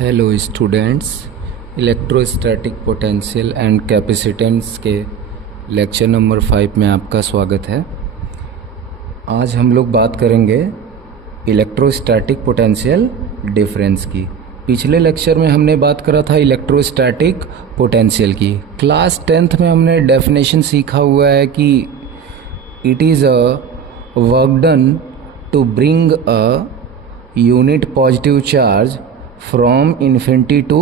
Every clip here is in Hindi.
Hello students, electrostatic potential and capacitance के लेक्चर नंबर 5 में आपका स्वागत है। आज हम लोग बात करेंगे इलेक्ट्रोस्टैटिक पोटेंशियल डिफरेंस की। पिछले लेक्चर में हमने बात करा था इलेक्ट्रोस्टैटिक पोटेंशियल की। क्लास 10th में हमने डेफिनेशन सीखा हुआ है कि it is a work done to bring a unit positive charge from infinity to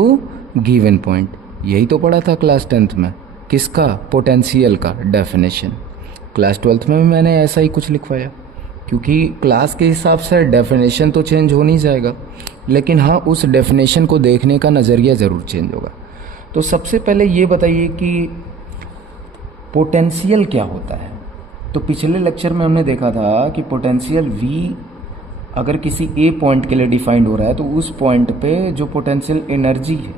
given point. यही तो पढ़ा था क्लास 10th में। किसका? पोटेंशियल का डेफिनेशन। क्लास 12th में भी मैंने ऐसा ही कुछ लिखवाया, क्योंकि क्लास के हिसाब से डेफिनेशन तो चेंज हो नहीं जाएगा, लेकिन हाँ उस डेफिनेशन को देखने का नज़रिया ज़रूर चेंज होगा। तो सबसे पहले ये बताइए कि पोटेंशियल क्या होता है। तो पिछले लेक्चर में हमने देखा था कि पोटेंशियल V अगर किसी ए पॉइंट के लिए डिफाइंड हो रहा है तो उस पॉइंट पे जो पोटेंशियल एनर्जी है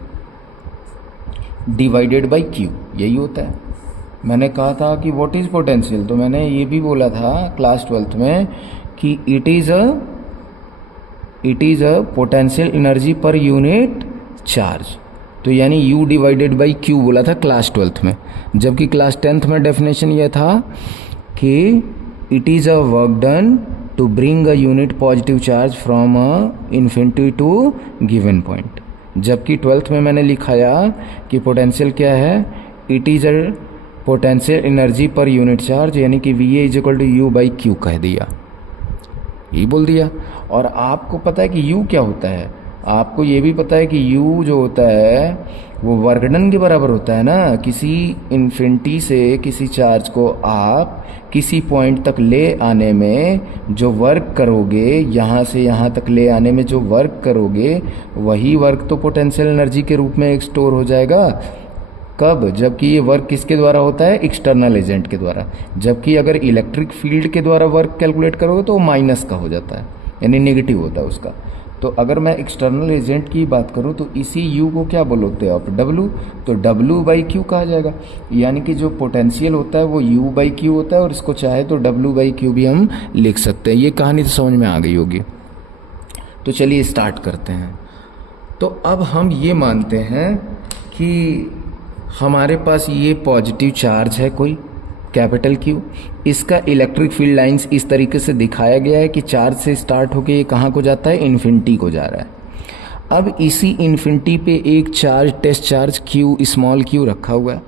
डिवाइडेड बाय क्यू, यही होता है। मैंने कहा था कि व्हाट इज पोटेंशियल, तो मैंने ये भी बोला था क्लास 12th में कि it is a potential energy per unit charge. तो यानी U डिवाइडेड बाई क्यू बोला था क्लास 12th में, जबकि क्लास 10th में डेफिनेशन यह था कि it is a work done to bring a unit positive charge from a infinity to given point. जबकि 12th में मैंने लिखाया कि पोटेंशियल क्या है, it is a potential energy per unit charge, यानी कि VA is equal to U by Q कह दिया, ये बोल दिया। और आपको पता है कि U क्या होता है, आपको ये भी पता है कि U जो होता है वो वर्क डन के बराबर होता है ना। किसी इन्फिनिटी से किसी चार्ज को आप किसी पॉइंट तक ले आने में जो वर्क करोगे, यहाँ से यहाँ तक ले आने में जो वर्क करोगे, वही वर्क तो पोटेंशियल एनर्जी के रूप में एक स्टोर हो जाएगा। कब? जबकि ये वर्क किसके द्वारा होता है? एक्सटर्नल एजेंट के द्वारा। जबकि अगर इलेक्ट्रिक फील्ड के द्वारा वर्क कैलकुलेट करोगे तो वो माइनस का हो जाता है, यानी नेगेटिव होता है उसका। तो अगर मैं एक्सटर्नल एजेंट की बात करूं तो इसी U को क्या बोलते हैं आप? W। तो W बाई क्यू कहा जाएगा, यानी कि जो पोटेंशियल होता है वो U बाई क्यू होता है, और इसको चाहे तो W बाई क्यू भी हम लिख सकते हैं। ये कहानी तो समझ में आ गई होगी। तो चलिए स्टार्ट करते हैं। तो अब हम ये मानते हैं कि हमारे पास ये पॉजिटिव चार्ज है कोई कैपिटल Q, इसका इलेक्ट्रिक फील्ड लाइंस इस तरीके से दिखाया गया है कि चार्ज से स्टार्ट होके ये कहाँ को जाता है? इन्फिनिटी को जा रहा है। अब इसी इन्फिनिटी पे एक charge, test charge Q, small q रखा हुआ है।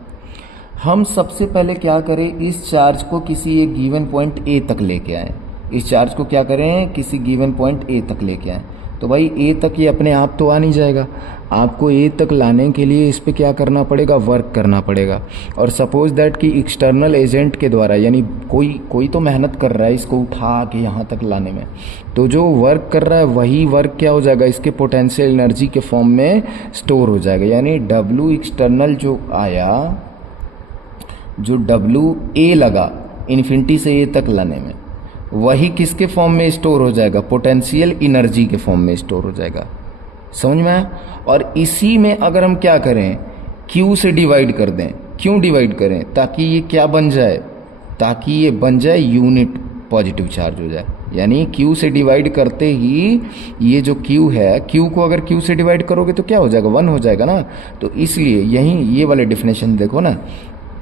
हम सबसे पहले क्या करें, इस चार्ज को किसी एक गिवन पॉइंट A तक लेके आए। इस चार्ज को क्या करें? किसी गिवन पॉइंट A तक लेके आए। तो भाई A तक ये अपने आप तो आ नहीं जाएगा, आपको A तक लाने के लिए इस पे क्या करना पड़ेगा? वर्क करना पड़ेगा। और सपोज दैट कि एक्सटर्नल एजेंट के द्वारा, यानी कोई तो मेहनत कर रहा है इसको उठा के यहाँ तक लाने में, तो जो वर्क कर रहा है वही वर्क क्या हो जाएगा? इसके पोटेंशियल एनर्जी के फॉर्म में स्टोर हो जाएगा। यानी W एक्सटर्नल जो आया, जो WA लगा इन्फिनिटी से A तक लाने में, वही किसके फॉर्म में स्टोर हो जाएगा? पोटेंशियल एनर्जी के फॉर्म में स्टोर हो जाएगा। समझ में आया? और इसी में अगर हम क्या करें, Q से डिवाइड कर दें। क्यों डिवाइड करें? ताकि ये क्या बन जाए? ताकि ये बन जाए यूनिट पॉजिटिव चार्ज हो जाए। यानी Q से डिवाइड करते ही ये जो Q है, Q को अगर Q से डिवाइड करोगे तो क्या हो जाएगा? 1 हो जाएगा ना। तो इसलिए यही ये वाले डिफिनेशन देखो ना,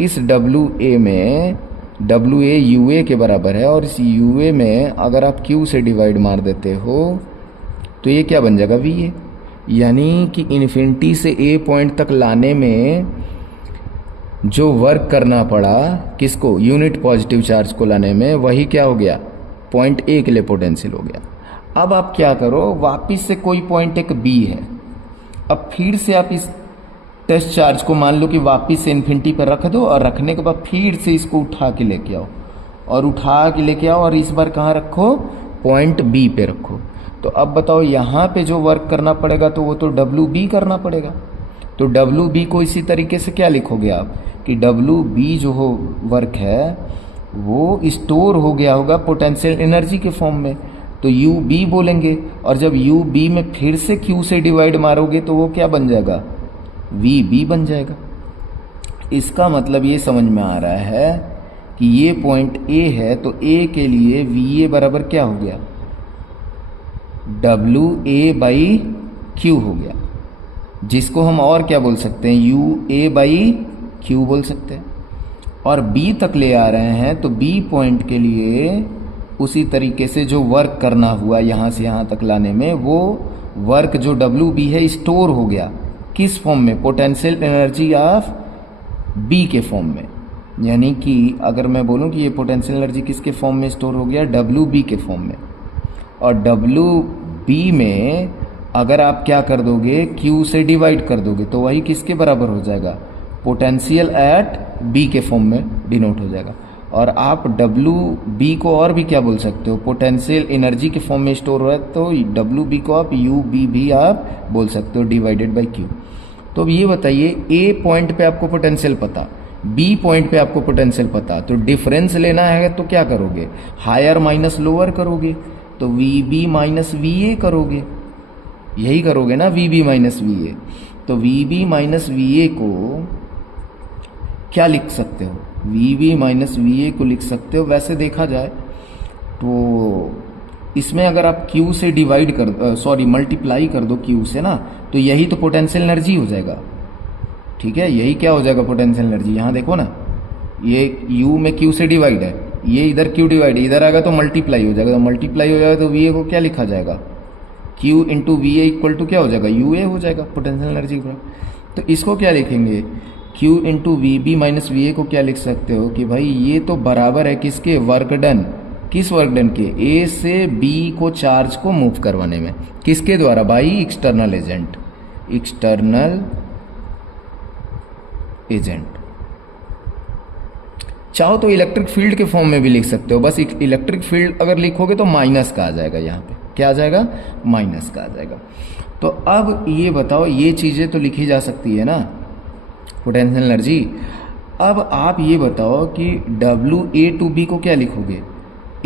इस WA में WA UA के बराबर है, और इस UA में अगर आप Q से डिवाइड मार देते हो तो ये क्या बन जाएगा? VA। यानी कि इन्फिनिटी से A पॉइंट तक लाने में जो वर्क करना पड़ा, किसको? यूनिट पॉजिटिव चार्ज को लाने में, वही क्या हो गया? पॉइंट A के लिए पोटेंशियल हो गया। अब आप क्या करो, वापिस से कोई पॉइंट एक B है, अब फिर से आप इस टेस्ट चार्ज को मान लो कि वापिस से इन्फिनिटी पर रख दो, और रखने के बाद फिर से इसको उठा के लेके आओ, और उठा के लेके आओ, और इस बार कहाँ रखो? पॉइंट B पे रखो। तो अब बताओ यहाँ पे जो वर्क करना पड़ेगा तो वो तो WB करना पड़ेगा। तो WB को इसी तरीके से क्या लिखोगे आप कि WB जो हो वर्क है वो स्टोर हो गया होगा पोटेंशियल एनर्जी के फॉर्म में, तो UB बोलेंगे। और जब UB में फिर से Q से डिवाइड मारोगे तो वो क्या बन जाएगा? VB बन जाएगा। इसका मतलब ये समझ में आ रहा है कि ये पॉइंट A है, तो A के लिए VA बराबर क्या हो गया? WA बाई Q हो गया। जिसको हम और क्या बोल सकते हैं, यू ए बाई क्यू बोल सकते हैं। और बी तक ले आ रहे हैं तो बी पॉइंट के लिए उसी तरीके से जो वर्क करना हुआ यहाँ से यहाँ तक लाने में, वो वर्क जो डब्ल्यू बी है स्टोर हो गया किस फॉर्म में, पोटेंशियल एनर्जी ऑफ बी के फॉर्म में। यानी कि अगर मैं बोलूँ कि ये पोटेंशियल एनर्जी किसके फॉर्म में स्टोर हो गया, डब्ल्यू बी के फॉर्म में। और डब्ल्यू बी में अगर आप क्या कर दोगे, क्यू से डिवाइड कर दोगे तो वही किसके बराबर हो जाएगा, पोटेंशियल एट बी के फॉर्म में डिनोट हो जाएगा। और आप डब्ल्यू बी को और भी क्या बोल सकते हो, पोटेंशियल एनर्जी के फॉर्म में स्टोर हो रहा है तो डब्ल्यू बी को आप यू बी भी आप बोल सकते हो डिवाइडेड बाई क्यू। तो अब ये बताइए, ए पॉइंट पे आपको पोटेंशियल पता, बी पॉइंट पे आपको पोटेंशियल पता, तो डिफरेंस लेना है तो क्या करोगे, हायर माइनस लोअर करोगे, तो V B minus V A करोगे, यही करोगे ना, V B minus V A. तो V B minus V A को क्या लिख सकते हो, V B minus V A को लिख सकते हो। वैसे देखा जाए तो इसमें अगर आप Q से डिवाइड कर मल्टीप्लाई कर दो Q से ना, तो यही तो पोटेंशियल एनर्जी हो जाएगा। ठीक है, यही क्या हो जाएगा, पोटेंशियल एनर्जी। यहाँ देखो ना, ये U में Q से डिवाइड है, ये इधर Q डिवाइड, इधर आएगा तो मल्टीप्लाई हो जाएगा, तो मल्टीप्लाई हो जाएगा तो वी ए को क्या लिखा जाएगा, Q into V A equal to क्या हो जाएगा, यू ए हो जाएगा पोटेंशियल एनर्जी का। तो इसको क्या लिखेंगे, Q into V B minus V A को क्या लिख सकते हो कि भाई ये तो बराबर है किसके, वर्क डन, किस वर्क डन के, ए से बी को चार्ज को मूव करवाने में, किसके द्वारा, by external agent, external agent. चाहो तो इलेक्ट्रिक फील्ड के फॉर्म में भी लिख सकते हो, बस इलेक्ट्रिक फील्ड अगर लिखोगे तो माइनस का आ जाएगा, यहाँ पे क्या आ जाएगा, माइनस का आ जाएगा। तो अब ये बताओ, ये चीजें तो लिखी जा सकती है ना, पोटेंशियल एनर्जी। अब आप ये बताओ कि डब्ल्यू ए टू बी को क्या लिखोगे,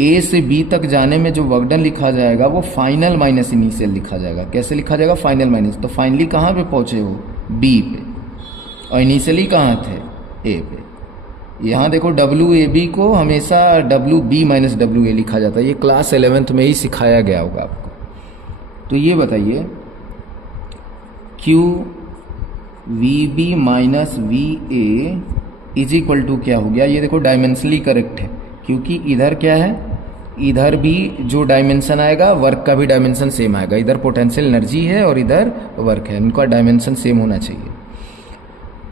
ए से बी तक जाने में जो वर्क डन लिखा जाएगा वो फाइनल माइनस इनिशियल लिखा जाएगा। कैसे लिखा जाएगा, फाइनल माइनस। तो फाइनली कहाँ पे पहुंचे हो, बी पे, और इनिशियली कहाँ थे, ए पे। यहाँ देखो डब्ल्यू ए बी को हमेशा W B minus W A लिखा जाता है, ये क्लास 11th में ही सिखाया गया होगा आपको। तो ये बताइए, Q V B minus V A is equal to क्या हो गया, ये देखो डायमेंशनली करेक्ट है, क्योंकि इधर क्या है, इधर भी जो डायमेंशन आएगा वर्क का भी डायमेंशन सेम आएगा, इधर पोटेंशियल एनर्जी है और इधर वर्क है, इनका डायमेंशन सेम होना चाहिए।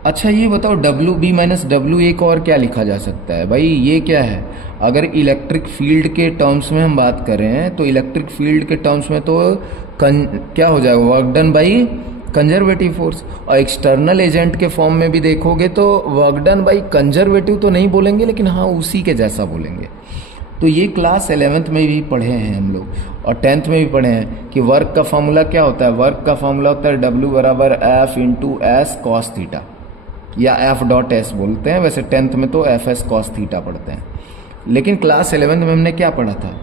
अच्छा ये बताओ, W B minus W A को और क्या लिखा जा सकता है, भाई ये क्या है, अगर इलेक्ट्रिक फील्ड के टर्म्स में हम बात करें तो इलेक्ट्रिक फील्ड के टर्म्स में तो क्या हो जाएगा, work done by conservative force. और एक्सटर्नल एजेंट के फॉर्म में भी देखोगे तो वर्क डन बाई कंजर्वेटिव तो नहीं बोलेंगे, लेकिन हाँ उसी के जैसा बोलेंगे। तो ये क्लास 11th में भी पढ़े हैं हम लोग, और 10th में भी पढ़े हैं कि वर्क का फॉर्मूला क्या होता है, वर्क का फॉर्मूला होता है W बराबर F into S cos theta, या एफ डॉट एस बोलते हैं, वैसे 10th में तो एफ एस कॉस थीटा पढ़ते हैं। लेकिन क्लास 11th में हमने क्या पढ़ा था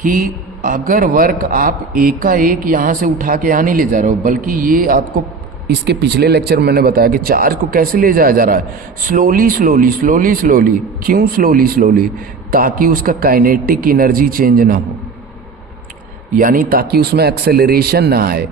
कि अगर वर्क आप एक का एक यहाँ से उठा के यहाँ नहीं ले जा रहे हो, बल्कि ये आपको इसके पिछले लेक्चर में मैंने बताया कि चार्ज को कैसे ले जाया जा रहा है, स्लोली स्लोली स्लोली स्लोली। क्यों स्लोली स्लोली, ताकि उसका काइनेटिक एनर्जी चेंज ना हो, यानी ताकि उसमें एक्सेलरेशन ना आए।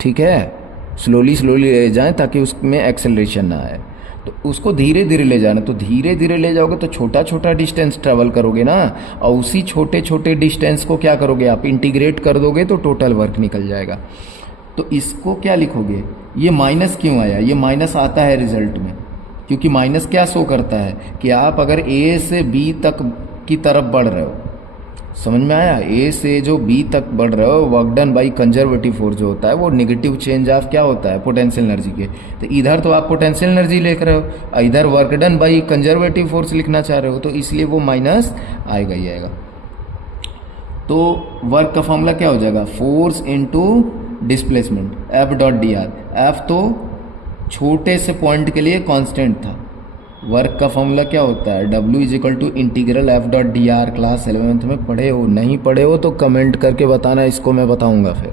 ठीक है, स्लोली स्लोली ले जाएं ताकि उसमें एक्सेलरेशन ना आए। तो उसको धीरे धीरे ले जाना, तो धीरे धीरे ले जाओगे तो छोटा छोटा डिस्टेंस ट्रेवल करोगे ना, और उसी छोटे छोटे डिस्टेंस को क्या करोगे आप, इंटीग्रेट कर दोगे तो टोटल वर्क निकल जाएगा। तो इसको क्या लिखोगे, ये माइनस क्यों आया, ये माइनस आता है रिजल्ट में, क्योंकि माइनस क्या शो करता है कि आप अगर ए से बी तक की तरफ बढ़ रहे हो, समझ में आया, ए से जो बी तक बढ़ रहे हो, work done by conservative force जो होता है वो नेगेटिव चेंज ऑफ क्या होता है, पोटेंशियल एनर्जी के। तो इधर तो आप पोटेंशियल एनर्जी लिख रहे हो और इधर work done by conservative force लिखना चाह रहे हो, तो इसलिए वो माइनस आएगा ही आएगा। तो वर्क का फॉर्मूला क्या हो जाएगा, force into displacement F dot D are. F तो छोटे से पॉइंट के लिए कांस्टेंट था, वर्क का फॉर्मूला क्या होता है, W is equal to integral F dot D R. Class 11th में पढ़े हो, नहीं पढ़े हो तो कमेंट करके बताना, इसको मैं बताऊंगा फिर।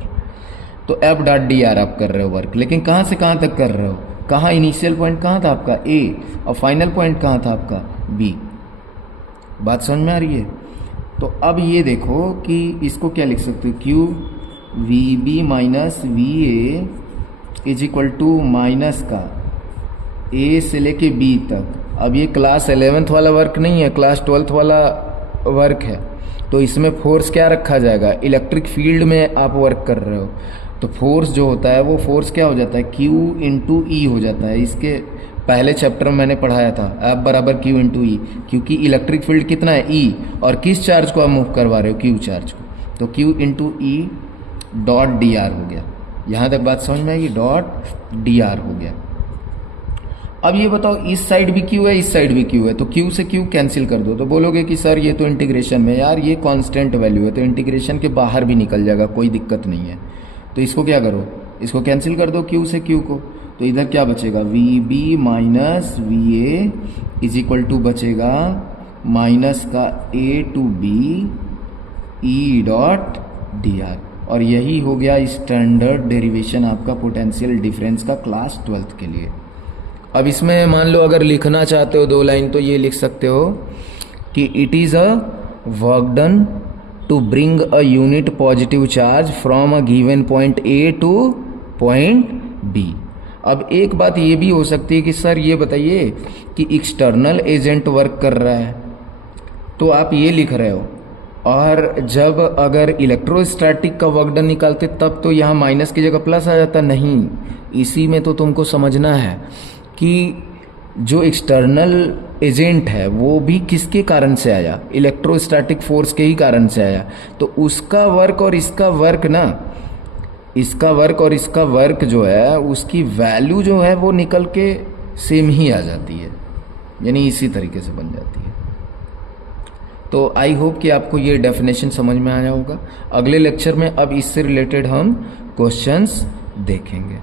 तो एफ डॉट डी आर आप कर रहे हो वर्क, लेकिन कहाँ से कहाँ तक कर रहे हो, कहाँ इनिशियल पॉइंट कहाँ था आपका A, और फाइनल पॉइंट कहाँ था आपका B। बात समझ में आ रही है। तो अब ये देखो कि इसको क्या लिख सकते हो, Q V B minus V A is equal to minus का ए से लेके बी तक। अब ये क्लास 11th वाला वर्क नहीं है, क्लास 12th वाला वर्क है, तो इसमें फोर्स क्या रखा जाएगा, इलेक्ट्रिक फील्ड में आप वर्क कर रहे हो तो फोर्स जो होता है वो फोर्स क्या हो जाता है, Q इंटू ई हो जाता है। इसके पहले चैप्टर में मैंने पढ़ाया था F बराबर Q इंटू ई, क्योंकि इलेक्ट्रिक फील्ड कितना है E, और किस चार्ज को आप मूव करवा रहे हो, Q चार्ज को, तो Q into E dot D are हो गया। यहाँ तक बात समझ में आएगी, डॉट डी आर हो गया। अब ये बताओ इस साइड भी Q है, इस साइड भी Q है, तो Q से Q कैंसिल कर दो। तो बोलोगे कि सर ये तो इंटीग्रेशन में, यार ये कांस्टेंट वैल्यू है तो इंटीग्रेशन के बाहर भी निकल जाएगा, कोई दिक्कत नहीं है। तो इसको क्या करो, इसको कैंसिल कर दो Q से Q को, तो इधर क्या बचेगा, V B minus V A is equal to बचेगा माइनस का A to B E dot D R. और यही हो गया स्टैंडर्ड डेरिवेशन आपका पोटेंशियल डिफरेंस का क्लास 12th के लिए। अब इसमें मान लो अगर लिखना चाहते हो 2 लाइन तो ये लिख सकते हो कि it is a work done to bring a unit positive charge from a given point A to point B. अब एक बात ये भी हो सकती है कि सर ये बताइए कि एक्सटर्नल एजेंट वर्क कर रहा है तो आप ये लिख रहे हो, और जब अगर इलेक्ट्रोस्टैटिक का वर्क डन निकालते तब तो यहाँ माइनस की जगह प्लस आ जाता। नहीं, इसी में तो तुमको समझना है कि जो एक्सटर्नल एजेंट है वो भी किसके कारण से आया, इलेक्ट्रोस्टैटिक फोर्स के ही कारण से आया। तो उसका वर्क और इसका वर्क ना, इसका वर्क और इसका वर्क जो है उसकी वैल्यू जो है वो निकल के सेम ही आ जाती है, यानी इसी तरीके से बन जाती है। तो आई होप कि आपको ये डेफिनेशन समझ में आया होगा। अगले लेक्चर में अब इससे रिलेटेड हम क्वेश्चंस देखेंगे।